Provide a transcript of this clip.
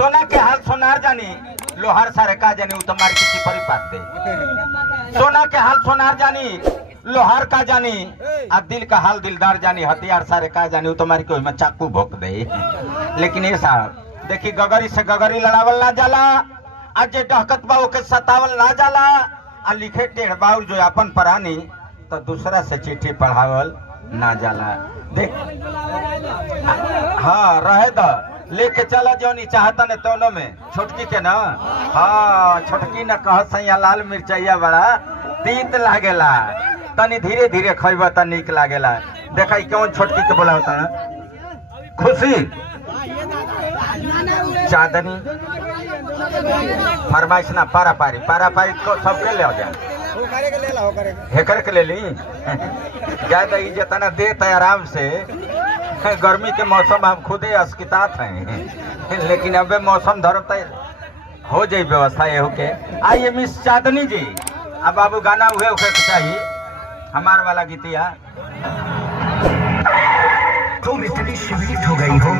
सोना के हाल सोनार जानी लोहार सारे का जानी उ तुम्हारी किसी परी पात दे। सोना के हाल सोनार जानी लोहार का जानी आ दिल का हाल दिलदार जानी हथियार सारे का जानी उ तुम्हारी कोई में चाकू भोंक दे। लेकिन ये साहब देखी गगरी से गगरी लड़ावल ना जाला, आज जे डहकत बा ओके सतावल ना जाला, आ लिखे टेढ़ बाउर जो अपन परानी तो दूसरा से चिट्ठी पढ़ावल ना जाला। देख हाँ रहे द लेके चला जौनी चाहता ने तोनो में छोटकी के ना। हाँ छोटकी न कह सैया लाल मिर्चैया बड़ा तीत लागेला, तनी धीरे धीरे खइबा त निक लागेला। देखा कौन छोटकी के बोला होता है खुशी चांदनी फरमाइश ना पारा पारी को सबके ले जाए हेकर के ले ली ज्यादा जितना देता है आराम से। गर्मी के मौसम हम खुदे अस्कितात हैं, लेकिन अबे मौसम धरता हो जाए व्यवस्था ये के। आइए मिस चांदनी जी अब बाबू गाना हुए चाहिए हमार वाला गीतिया। तुम इतनी शिविर हो गई हो